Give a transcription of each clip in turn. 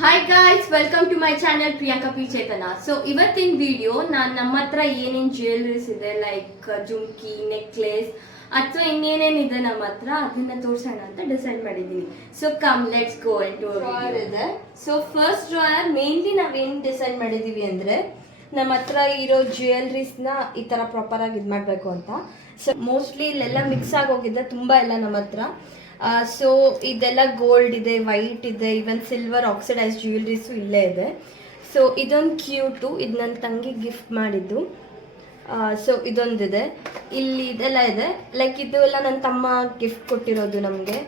Hi guys, welcome to my channel Priyanka P Chetana. So ಇವತ್ತಿನ video ನಾನು ನಮ್ಮ ಹತ್ರ ಏನೇನು ಜ್ಯುವೆಲ್ರೀಸ್ ಇದೆ, ಲೈಕ್ ಜುಮ್ಕಿ, ನೆಕ್ಲೆಸ್ ಅಥವಾ ಇನ್ನೇನೇನಿದೆ ನಮ್ಮ ಹತ್ರ ಅದನ್ನ ತೋರಿಸೋಣ ಅಂತ ಡಿಸೈಡ್ ಮಾಡಿದ್ದೀನಿ. So come let's go into drawer ಇದೆ. ಸೊ ಫಸ್ಟ್ ಡ್ರಾಯರ್ ಮೇನ್ಲಿ ನಾವೇನು ಡಿಸೈಡ್ ಮಾಡಿದ್ದೀವಿ ಅಂದರೆ ನಮ್ಮ ಹತ್ರ ಇರೋ ಜ್ಯುವೆಲ್ರೀಸ್ನ ಈ ಥರ ಪ್ರಾಪರಾಗಿ ಇದು ಮಾಡಬೇಕು ಅಂತ. ಸೊ ಮೋಸ್ಟ್ಲಿ ಇಲ್ಲೆಲ್ಲ ಮಿಕ್ಸ್ ಆಗೋಗಿದೆ ತುಂಬ ಎಲ್ಲ ನಮ್ಮ ಹತ್ರ. ಸೊ ಇದೆಲ್ಲ ಗೋಲ್ಡ್ ಇದೆ, ವೈಟ್ ಇದೆ, ಇವನ್ ಸಿಲ್ವರ್ ಆಕ್ಸಿಡೈಸ್ ಜ್ಯುವೆಲ್ರೀಸು ಇಲ್ಲೇ ಇದೆ. ಸೊ ಇದೊಂದು ಕ್ಯೂಟು, ಇದು ನನ್ನ ತಂಗಿ ಗಿಫ್ಟ್ ಮಾಡಿದ್ದು. ಸೊ ಇದೊಂದಿದೆ, ಇಲ್ಲಿ ಇದೆಲ್ಲ ಇದೆ, ಲೈಕ್ ಇದು ಎಲ್ಲ ನನ್ನ ತಮ್ಮ ಗಿಫ್ಟ್ ಕೊಟ್ಟಿರೋದು ನಮಗೆ.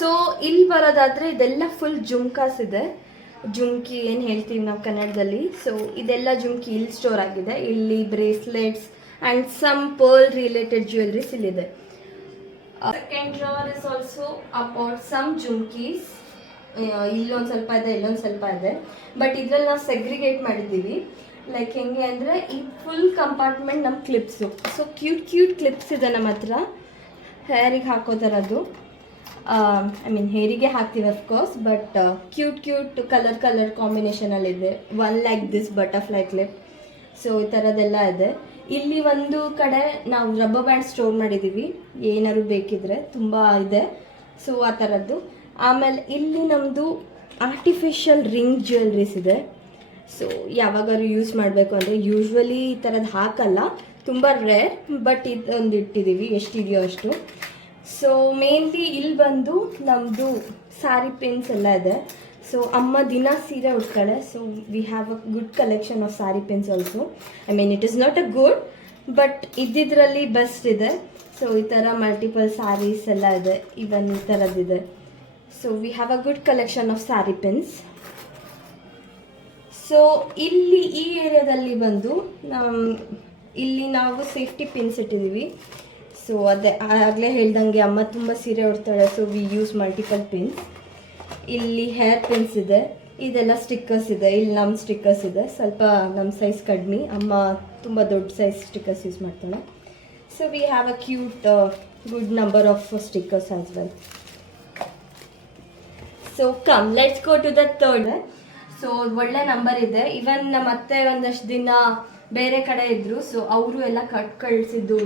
ಸೊ ಇಲ್ಲಿ ಬರೋದಾದರೆ ಇದೆಲ್ಲ ಫುಲ್ ಜುಮ್ಕಾಸ್ ಇದೆ, ಜುಮ್ಕಿ ಏನು ಹೇಳ್ತೀವಿ ನಾವು ಕನ್ನಡದಲ್ಲಿ. ಸೊ ಇದೆಲ್ಲ ಜುಮ್ಕಿ ಇಲ್ಲಿ ಸ್ಟೋರ್ ಆಗಿದೆ. ಇಲ್ಲಿ bracelets and some pearl related jewelleries ಇಲ್ಲಿದೆ. Second drawer is also about some jhumkis. ಇಲ್ಲೊಂದು ಸ್ವಲ್ಪ ಇದೆ, ಇಲ್ಲೊಂದು ಸ್ವಲ್ಪ ಇದೆ, ಬಟ್ ಇದ್ರಲ್ಲಿ ನಾವು ಸೆಗ್ರಿಗೇಟ್ ಮಾಡಿದ್ದೀವಿ. ಲೈಕ್ ಹೆಂಗೆ ಅಂದರೆ ಈ ಫುಲ್ ಕಂಪಾರ್ಟ್ಮೆಂಟ್ ನಮ್ಮ ಕ್ಲಿಪ್ಸು. ಸೊ ಕ್ಯೂಟ್ ಕ್ಲಿಪ್ಸ್ ಇದೆ ನಮ್ಮ ಹತ್ರ, ಹೇರಿಗೆ ಹಾಕೋ ಥರದ್ದು. ಐ ಮೀನ್ ಹೇರಿಗೆ ಹಾಕ್ತೀವಿ ಅಫ್ಕೋರ್ಸ್, ಬಟ್ ಕ್ಯೂಟ್ ಕಲರ್ ಕಾಂಬಿನೇಷನಲ್ಲಿದೆ. One like this butterfly clip. So ಈ ಥರದ್ದೆಲ್ಲ ಇದೆ. ಇಲ್ಲಿ ಒಂದು ಕಡೆ ನಾವು ರಬ್ಬರ್ ಬ್ಯಾಂಡ್ ಸ್ಟೋರ್ ಮಾಡಿದ್ದೀವಿ, ಏನಾದ್ರು ಬೇಕಿದ್ರೆ, ತುಂಬ ಇದೆ. ಸೊ ಆ ಥರದ್ದು. ಆಮೇಲೆ ಇಲ್ಲಿ ನಮ್ಮದು ಆರ್ಟಿಫಿಷಿಯಲ್ ರಿಂಗ್ ಜ್ಯುವೆಲ್ರೀಸ್ ಇದೆ. ಸೊ ಯಾವಾಗಾದ್ರು ಯೂಸ್ ಮಾಡಬೇಕು ಅಂದರೆ, ಯೂಶ್ವಲಿ ಈ ಥರದ್ದು ಹಾಕಲ್ಲ, ತುಂಬ ರೇರ್, ಬಟ್ ಇದೊಂದು ಇಟ್ಟಿದ್ದೀವಿ, ಎಷ್ಟಿದೆಯೋ ಅಷ್ಟು. ಸೊ ಮೇನ್ಲಿ ಇಲ್ಲಿ ಬಂದು ನಮ್ಮದು ಸ್ಯಾರಿ ಪಿನ್ಸ್ ಎಲ್ಲ ಇದೆ. ಸೊ ಅಮ್ಮ ದಿನ ಸೀರೆ ಉಟ್ತಾಳೆ. So we have a good collection of sari pins also. I mean it is not a good, but ಇದ್ದಿದ್ರಲ್ಲಿ ಬೆಸ್ಟ್ ಇದೆ. ಸೊ ಈ ಥರ ಮಲ್ಟಿಪಲ್ ಸ್ಯಾರೀಸ್ ಎಲ್ಲ ಇದೆ, ಇವನ್ ಈ ಥರದ್ದಿದೆ. So we have a good collection of sari pins. So ಇಲ್ಲಿ ಈ ಏರಿಯಾದಲ್ಲಿ ಬಂದು ಇಲ್ಲಿ ನಾವು ಸೇಫ್ಟಿ ಪಿನ್ಸ್ ಇಟ್ಟಿದ್ದೀವಿ. ಸೊ ಅದೇ ಆಗಲೇ ಹೇಳ್ದಂಗೆ ಅಮ್ಮ ತುಂಬ ಸೀರೆ ಉಡ್ತಾಳೆ, so we use multiple pins. ಇಲ್ಲಿ ಹೇರ್ ಪಿನ್ಸ್ ಇದೆ, ಇದೆಲ್ಲ ಸ್ಟಿಕ್ಕರ್ಸ್ ಇದೆ. ಇಲ್ಲಿ ನಮ್ಮ ಸ್ಟಿಕ್ಕರ್ಸ್ ಇದೆ, ಸ್ವಲ್ಪ ನಮ್ಮ ಸೈಜ್ ಕಡಿಮೆ, ಅಮ್ಮ ತುಂಬ ದೊಡ್ಡ ಸೈಜ್ ಸ್ಟಿಕ್ಕರ್ಸ್ ಯೂಸ್ ಮಾಡ್ತಾಳೆ. So we have a cute good number of stickers as well. So come let's go to the third. So ಒಳ್ಳೆ ನಂಬರ್ ಇದೆ. ಇವನ್ ನಮ್ಮ ಅತ್ತೆ ಒಂದಷ್ಟು ದಿನ ಬೇರೆ ಕಡೆ ಇದ್ರು, ಸೊ ಅವರು ಎಲ್ಲ ಕಳಿಸಿದ್ದು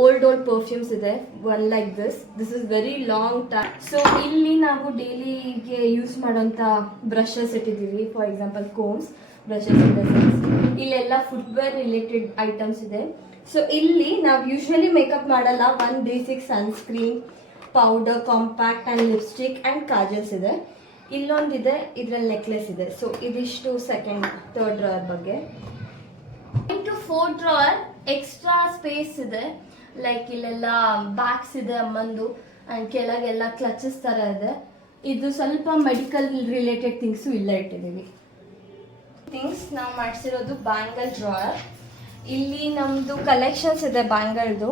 ಓಲ್ಡ್ ಪರ್ಫ್ಯೂಮ್ಸ್ ಇದೆ. One like this is very long time. So ಇಲ್ಲಿ ನಾವು ಡೈಲಿಗೆ ಯೂಸ್ ಮಾಡೋಂಥ ಬ್ರಷಸ್ ಇಟ್ಟಿದ್ದೀವಿ. ಫಾರ್ ಎಕ್ಸಾಂಪಲ್ ಕೋಮ್ಸ್, ಬ್ರಷಸ್ ಇದೆ. ಇಲ್ಲೆಲ್ಲ ಫುಟ್ವೇರ್ ರಿಲೇಟೆಡ್ ಐಟಮ್ಸ್ ಇದೆ. ಸೊ ಇಲ್ಲಿ ನಾವು ಯೂಶ್ವಲಿ ಮೇಕಪ್ ಮಾಡಲ್ಲ. One basic sunscreen, powder, compact and lipstick and kajals ಇದೆ. ಇಲ್ಲೊಂದಿದೆ, ಇದರಲ್ಲಿ ನೆಕ್ಲೆಸ್ ಇದೆ. ಸೊ ಇದಿಷ್ಟು ಥರ್ಡ್ ಡ್ರಾಯರ್ ಬಗ್ಗೆ. Into fourth drawer extra space ಇದೆ. ಲೈಕ್ ಇಲ್ಲೆಲ್ಲ ಬ್ಯಾಗ್ಸ್ ಇದೆ ಅಮ್ಮಂದು, ಆ್ಯಂಡ್ ಕೆಳಗೆಲ್ಲ ಕ್ಲಚಸ್ ಥರ ಇದೆ. ಇದು ಸ್ವಲ್ಪ ಮೆಡಿಕಲ್ ರಿಲೇಟೆಡ್ ಥಿಂಗ್ಸು ಇಲ್ಲ ಇಟ್ಟಿದ್ದೀವಿ. ಥಿಂಗ್ಸ್ ನಾವು ಮಾಡಿಸಿರೋದು ಬ್ಯಾಂಗಲ್ ಡ್ರಾಯರ್. ಇಲ್ಲಿ ನಮ್ಮದು ಕಲೆಕ್ಷನ್ಸ್ ಇದೆ ಬ್ಯಾಂಗಲ್ದು,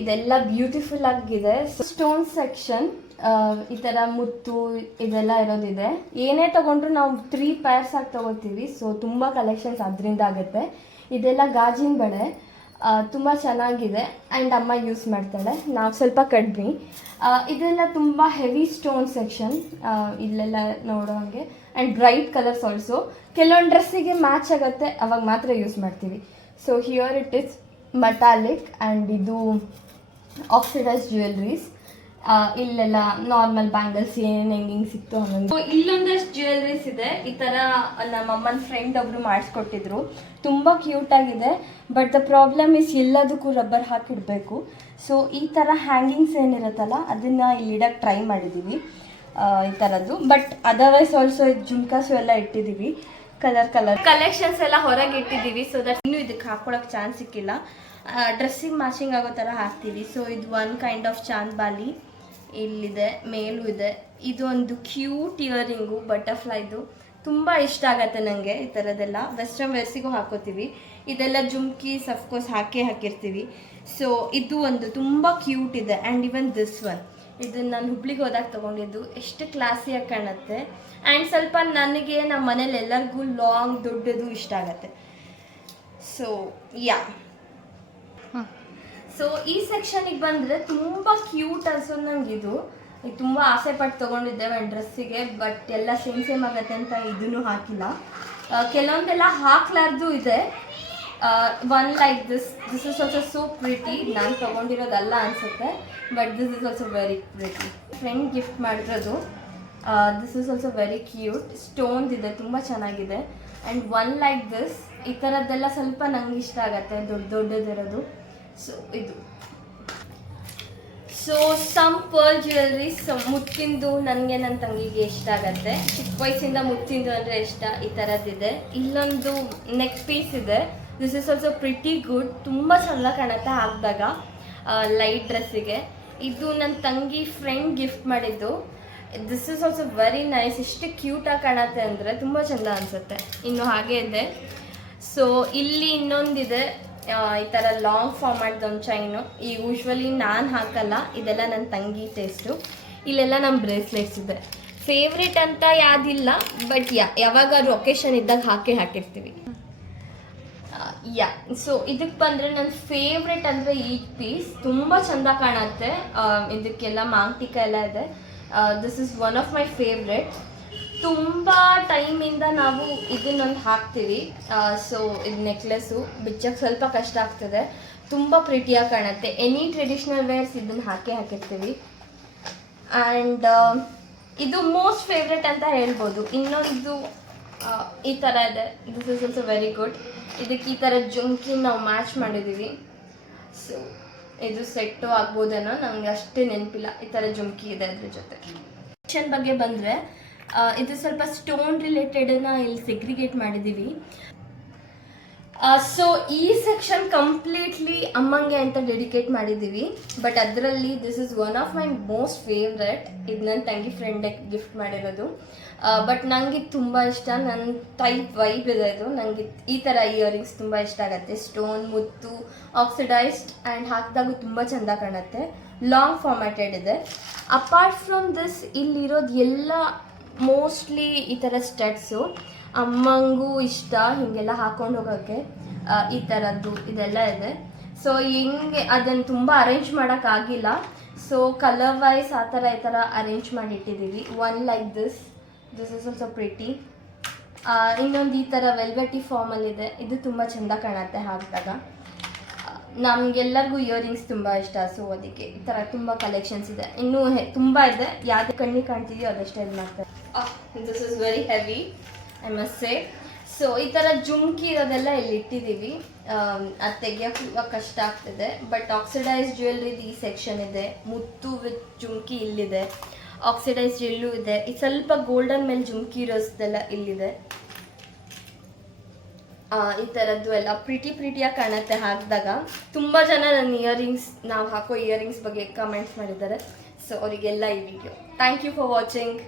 ಇದೆಲ್ಲ ಬ್ಯೂಟಿಫುಲ್ ಆಗಿದೆ. ಸ್ಟೋನ್ ಸೆಕ್ಷನ್, ಈ ಥರ ಮುತ್ತು ಇದೆಲ್ಲ ಇರೋದಿದೆ. ಏನೇ ತೊಗೊಂಡ್ರು ನಾವು 3 ಪೇರ್ಸ್ ಆಗಿ ತೊಗೋತೀವಿ. ಸೊ ತುಂಬ ಕಲೆಕ್ಷನ್ಸ್ ಅದರಿಂದ ಆಗುತ್ತೆ. ಇದೆಲ್ಲ ಗಾಜಿನ ಬಳೆ, ತುಂಬ ಚೆನ್ನಾಗಿದೆ, ಆ್ಯಂಡ್ ಅಮ್ಮ ಯೂಸ್ ಮಾಡ್ತಾಳೆ, ನಾವು ಸ್ವಲ್ಪ ಕಡಿಮೆ. ಇದೆಲ್ಲ ತುಂಬ ಹೆವಿ ಸ್ಟೋನ್ ಸೆಕ್ಷನ್, ಇಲ್ಲೆಲ್ಲ ನೋಡೋ ಹಾಗೆ, ಆ್ಯಂಡ್ ಬ್ರೈಟ್ ಕಲರ್ಸ್ ಆಲ್ಸೋ. ಕೆಲವೊಂದು ಡ್ರೆಸ್ಸಿಗೆ ಮ್ಯಾಚ್ ಆಗುತ್ತೆ, ಅವಾಗ ಮಾತ್ರ ಯೂಸ್ ಮಾಡ್ತೀವಿ. So here it is metallic, and ಇದು ಆಕ್ಸಿಡೈಸ್ ಜ್ಯುವೆಲ್ರೀಸ್. ಇಲ್ಲೆಲ್ಲ ನಾರ್ಮಲ್ ಬ್ಯಾಂಗಲ್ಸ್ ಏನು ಹೆಂಗೆ ಸಿಕ್ತು ಹಂಗೆ. ಸೊ ಇಲ್ಲೊಂದಷ್ಟು ಜ್ಯುವೆಲ್ರೀಸ್ ಇದೆ. ಈ ಥರ ನಮ್ಮ ಅಮ್ಮನ ಫ್ರೆಂಡ್ ಒಬ್ರು ಮಾಡಿಸ್ಕೊಟ್ಟಿದ್ರು, ತುಂಬ ಕ್ಯೂಟಾಗಿದೆ. ಬಟ್ ದ ಪ್ರಾಬ್ಲಮ್ ಇಸ್ ಎಲ್ಲದಕ್ಕೂ ರಬ್ಬರ್ ಹಾಕಿಡಬೇಕು. ಸೊ ಈ ಥರ ಹ್ಯಾಂಗಿಂಗ್ಸ್ ಏನಿರುತ್ತಲ್ಲ ಅದನ್ನು ಇಲ್ಲಿ ಇಡಕ್ಕೆ ಟ್ರೈ ಮಾಡಿದ್ದೀವಿ, ಈ ಥರದ್ದು. ಬಟ್ ಅದರ್ವೈಸ್ ಆಲ್ಸೋ ಜುಮ್ಕಾಸು ಎಲ್ಲ ಇಟ್ಟಿದ್ದೀವಿ, ಕಲರ್ ಕಲೆಕ್ಷನ್ಸ್ ಎಲ್ಲ ಹೊರಗೆ ಇಟ್ಟಿದ್ದೀವಿ. ಸೊ ದಟ್ ಇನ್ನೂ ಇದಕ್ಕೆ ಹಾಕ್ಕೊಳಕ್ಕೆ ಚಾನ್ಸ್ ಸಿಕ್ಕಿಲ್ಲ. ಡ್ರೆಸ್ಸಿಗೆ ಮ್ಯಾಚಿಂಗ್ ಆಗೋ ಥರ ಹಾಕ್ತೀವಿ. ಸೊ ಇದು ಒನ್ ಕೈಂಡ್ ಆಫ್ ಚಾಂದ್ಬಾಲಿ ಇಲ್ಲಿದೆ, ಮೇಲೂ ಇದೆ. ಇದು ಒಂದು ಕ್ಯೂಟ್ ಇಯರಿಂಗು ಬಟರ್ಫ್ಲೈದು, ತುಂಬ ಇಷ್ಟ ಆಗತ್ತೆ ನನಗೆ. ಈ ಥರದ್ದೆಲ್ಲ ವೆಸ್ಟರ್ನ್ ವೇರ್ಸಿಗೂ ಹಾಕೋತೀವಿ. ಇದೆಲ್ಲ ಜುಮ್ಕೀಸ್ ಅಫ್ಕೋರ್ಸ್ ಹಾಕಿರ್ತೀವಿ. ಸೊ ಇದು ಒಂದು ತುಂಬ ಕ್ಯೂಟ್ ಇದೆ. ಆ್ಯಂಡ್ ಇವನ್ ದಿಸ್ ಒನ್, ಇದನ್ನು ನಾನು ಹುಬ್ಳಿಗೆ ಹೋದಾಗ ತೊಗೊಂಡಿದ್ದು, ಎಷ್ಟು ಕ್ಲಾಸಿಯಾಗಿ ಕಾಣುತ್ತೆ. ಆ್ಯಂಡ್ ಸ್ವಲ್ಪ ನನಗೆ ನಮ್ಮ ಮನೇಲಿ ಎಲ್ಲರಿಗೂ ಲಾಂಗ್ ದೊಡ್ಡದು ಇಷ್ಟ ಆಗತ್ತೆ. ಸೊ ಯಾ, ಸೊ ಈ ಸೆಕ್ಷನಿಗೆ ಬಂದರೆ ತುಂಬ ಕ್ಯೂಟ್ ಅನ್ಸೋದು ನಂಗೆ ಇದು. ತುಂಬ ಆಸೆ ಪಟ್ಟು ತೊಗೊಂಡಿದ್ದೆ ಒಂದು ಡ್ರೆಸ್ಸಿಗೆ, ಬಟ್ ಎಲ್ಲ ಸೇಮ್ ಆಗುತ್ತೆ ಅಂತ ಇದನ್ನು ಹಾಕಿಲ್ಲ. ಕೆಲವೊಂದೆಲ್ಲ ಹಾಕ್ಲಾರ್ದು ಇದೆ. One like this is also so pretty. ನಾನು ತೊಗೊಂಡಿರೋದಲ್ಲ ಅನಿಸುತ್ತೆ, but this is also very pretty. Friend gift ಮಾಡಿರೋದು. This is also very cute. Stones ಇದೆ, ತುಂಬ ಚೆನ್ನಾಗಿದೆ. ಆ್ಯಂಡ್ ಒನ್ ಲೈಕ್ ದಿಸ್, ಈ ಥರದ್ದೆಲ್ಲ ಸ್ವಲ್ಪ ನಂಗೆ ಇಷ್ಟ ಆಗುತ್ತೆ, ದೊಡ್ಡದಿರೋದು. ಸೊ ಇದು ಸಮ್ ಪರ್ಲ್ ಜ್ಯುವೆಲ್ರೀಸ್. ಮುತ್ತಿಂದು ನನಗೆ ನನ್ನ ತಂಗಿಗೆ ಇಷ್ಟ ಆಗುತ್ತೆ. ಚಿಕ್ಕ ವಯಸ್ಸಿಂದ ಮುತ್ತಿಂದು ಅಂದರೆ ಇಷ್ಟ. ಈ ಥರದ್ದಿದೆ. ಇಲ್ಲೊಂದು ನೆಕ್ ಪೀಸ್ ಇದೆ. This is also pretty good. ತುಂಬ ಚೆಂದ ಕಾಣುತ್ತೆ ಹಾಕಿದಾಗ ಲೈಟ್ ಡ್ರೆಸ್ಸಿಗೆ. ಇದು ನನ್ನ ತಂಗಿ ಫ್ರೆಂಡ್ ಗಿಫ್ಟ್ ಮಾಡಿದ್ದು. This is also very nice. ಎಷ್ಟು ಕ್ಯೂಟಾಗಿ ಕಾಣುತ್ತೆ ಅಂದರೆ ತುಂಬ ಚೆಂದ ಅನಿಸುತ್ತೆ. ಇನ್ನು ಹಾಗೆ ಇದೆ. ಸೊ ಇಲ್ಲಿ ಇನ್ನೊಂದಿದೆ, ಈ ಥರ ಲಾಂಗ್ ಫಾರ್ಮ್ಯಾಟ್ದೊಂದು ಚೈನು. ಈ ಯೂಶ್ವಲಿ ನಾನು ಹಾಕಲ್ಲ, ಇದೆಲ್ಲ ನನ್ನ ತಂಗಿ ಟೇಸ್ಟು. ಇಲ್ಲೆಲ್ಲ ನಮ್ಮ ಬ್ರೇಸ್ಲೆಟ್ಸ್ ಇದೆ. ಫೇವ್ರೇಟ್ ಅಂತ ಯಾವುದಿಲ್ಲ, ಬಟ್ ಯಾವಾಗಾದ್ರೂ ಒಕೇಶನ್ ಇದ್ದಾಗ ಹಾಕಿರ್ತೀವಿ. ಸೊ ಇದಕ್ಕೆ ಬಂದರೆ ನನ್ನ ಫೇವ್ರೇಟ್ ಅಂದರೆ ಈ ಪೀಸ್. ತುಂಬ ಚೆಂದ ಕಾಣುತ್ತೆ. ಇದಕ್ಕೆಲ್ಲ ಮಾಂಗ್ಟಿಕ ಎಲ್ಲ ಇದೆ. This is one of my favourite. ತುಂಬ ಟೈಮಿಂದ ನಾವು ಇದನ್ನೊಂದು ಹಾಕ್ತೀವಿ. ಸೊ ಇದು ನೆಕ್ಲೆಸ್ಸು ಬಿಚ್ಚಕ್ಕೆ ಸ್ವಲ್ಪ ಕಷ್ಟ ಆಗ್ತದೆ. ತುಂಬ ಪ್ರಿಟಿಯಾಗಿ ಕಾಣುತ್ತೆ. ಎನಿ ಟ್ರೆಡಿಷ್ನಲ್ ವೇರ್ಸ್ ಇದನ್ನು ಹಾಕಿರ್ತೀವಿ. ಆ್ಯಂಡ್ ಇದು ಮೋಸ್ಟ್ ಫೇವ್ರೆಟ್ ಅಂತ ಹೇಳ್ಬೋದು. ಇನ್ನೊಂದು ಈ ಥರ ಇದೆ. This is also very good. ಇದಕ್ಕೆ ಈ ಥರ ಜುಮ್ಕಿ ನಾವು ಮ್ಯಾಚ್ ಮಾಡಿದ್ದೀವಿ. ಸೊ ಇದು ಸೆಟ್ಟು ಆಗ್ಬೋದೇನೋ, ನನಗೆ ಅಷ್ಟೇ ನೆನಪಿಲ್ಲ. ಈ ಥರ ಜುಮ್ಕಿ ಇದೆ ಅದ್ರ ಜೊತೆ. ಸೆಕ್ಷನ್ ಬಗ್ಗೆ ಬಂದರೆ ಇದು ಸ್ವಲ್ಪ ಸ್ಟೋನ್ ರಿಲೇಟೆಡನ್ನ ಇಲ್ಲಿ ಸೆಗ್ರಿಗೇಟ್ ಮಾಡಿದ್ದೀವಿ. ಸೊ ಈ ಸೆಕ್ಷನ್ ಕಂಪ್ಲೀಟ್ಲಿ ಅಮ್ಮಂಗೆ ಅಂತ ಡೆಡಿಕೇಟ್ ಮಾಡಿದ್ದೀವಿ. ಬಟ್ ಅದರಲ್ಲಿ this is one of my most favourite. ಇದು ನನ್ನ ತಂಗಿ ಫ್ರೆಂಡಿಗೆ ಗಿಫ್ಟ್ ಮಾಡಿರೋದು. ಬಟ್ ನನಗೆ ತುಂಬ ಇಷ್ಟ. ನನ್ನ ಟೈಪ್ ವೈಬ್ ಇದೆ ಇದು. ನನಗೆ ಈ ಥರ ಇಯರಿಂಗ್ಸ್ ತುಂಬ ಇಷ್ಟ ಆಗುತ್ತೆ. ಸ್ಟೋನ್, ಮುತ್ತು, ಆಕ್ಸಿಡೈಸ್ಡ್ ಆ್ಯಂಡ್ ಹಾಕಿದಾಗೂ ತುಂಬ ಚೆಂದ ಕಾಣುತ್ತೆ. ಲಾಂಗ್ ಫಾರ್ಮ್ಯಾಟೆಡ್ ಇದೆ. ಅಪಾರ್ಟ್ ಫ್ರಮ್ ದಿಸ್ ಇಲ್ಲಿರೋದು ಎಲ್ಲ ಮೋಸ್ಟ್ಲಿ ಈ ಥರ ಸ್ಟಡ್ಸು. ಅಮ್ಮಂಗೂ ಇಷ್ಟ ಹೀಗೆಲ್ಲ ಹಾಕೊಂಡು ಹೋಗೋಕ್ಕೆ. ಈ ಥರದ್ದು ಇದೆಲ್ಲ ಇದೆ. ಸೊ ಹಿಂಗೆ ಅದನ್ನು ತುಂಬ ಅರೇಂಜ್ ಮಾಡೋಕ್ಕಾಗಿಲ್ಲ. ಸೊ ಕಲರ್ ವೈಸ್ ಆ ಥರ ಈ ಥರ ಅರೇಂಜ್ ಮಾಡಿಟ್ಟಿದ್ದೀವಿ. One like this is also pretty. ಇನ್ನೊಂದು ಈ ಥರ ವೆಲ್ವೆಟಿ ಫಾರ್ಮಲ್ಲಿದೆ. ಇದು ತುಂಬ ಚೆಂದ ಕಾಣುತ್ತೆ ಹಾಕಿದಾಗ. ನಮಗೆಲ್ಲರಿಗೂ ಇಯರಿಂಗ್ಸ್ ತುಂಬ ಇಷ್ಟ. ಸೊ ಅದಕ್ಕೆ ಈ ಥರ ತುಂಬ ಕಲೆಕ್ಷನ್ಸ್ ಇದೆ. ಇನ್ನೂ ತುಂಬ ಇದೆ. ಯಾವ್ದು ಕಣ್ಣಿಗೆ ಕಾಣ್ತಿದೆಯೋ ಅದಷ್ಟೇ ಇದು ಮಾಡ್ತಾರೆ. This is very heavy, I must say. So ಈ ಥರ ಜುಮ್ಕಿ ಇರೋದೆಲ್ಲ ಇಲ್ಲಿ ಇಟ್ಟಿದ್ದೀವಿ. ಅದು ತೆಗಿಯೋಕೆ ಕಷ್ಟ ಆಗ್ತಿದೆ. ಬಟ್ ಆಕ್ಸಿಡೈಸ್ ಜ್ಯುವೆಲ್ರಿದು ಈ ಸೆಕ್ಷನ್ ಇದೆ. ಮುತ್ತು ವಿತ್ ಜುಮ್ಕಿ ಇಲ್ಲಿದೆ. ಆಕ್ಸಿಡೈಸ್ ಜೆಲ್ಲು ಇದೆ. ಇದು ಸ್ವಲ್ಪ ಗೋಲ್ಡನ್ ಮೇಲೆ ಜುಮ್ಕಿ ಇರೋದೆಲ್ಲ ಇಲ್ಲಿದೆ. ಈ ಥರದ್ದು ಎಲ್ಲ ಪ್ರಿಟಿಯಾಗಿ ಕಾಣುತ್ತೆ ಹಾಕಿದಾಗ. ತುಂಬ ಜನ ನನ್ನ ನಾವು ಹಾಕೋ ಇಯರಿಂಗ್ಸ್ ಬಗ್ಗೆ ಕಮೆಂಟ್ಸ್ ಮಾಡಿದ್ದಾರೆ. ಸೊ ಅವರಿಗೆಲ್ಲ ಈ video. Thank you for watching.